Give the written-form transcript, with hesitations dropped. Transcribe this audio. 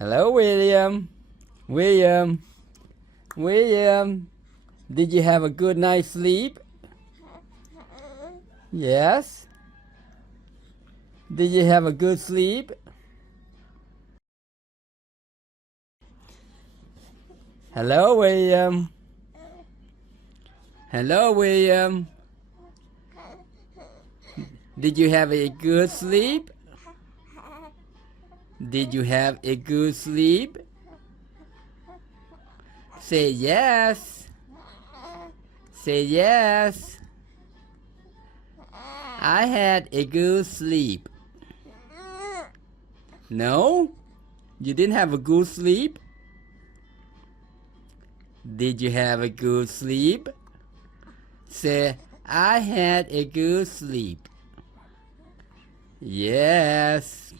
Hello, William. William. Did you have a good night's sleep? Yes. Did you have a good sleep? Hello, William. Hello, William. Did you have a good sleep? Did you have a good sleep? Say yes. Say yes. I had a good sleep. No? You didn't have a good sleep? Did you have a good sleep? Say, I had a good sleep. Yes.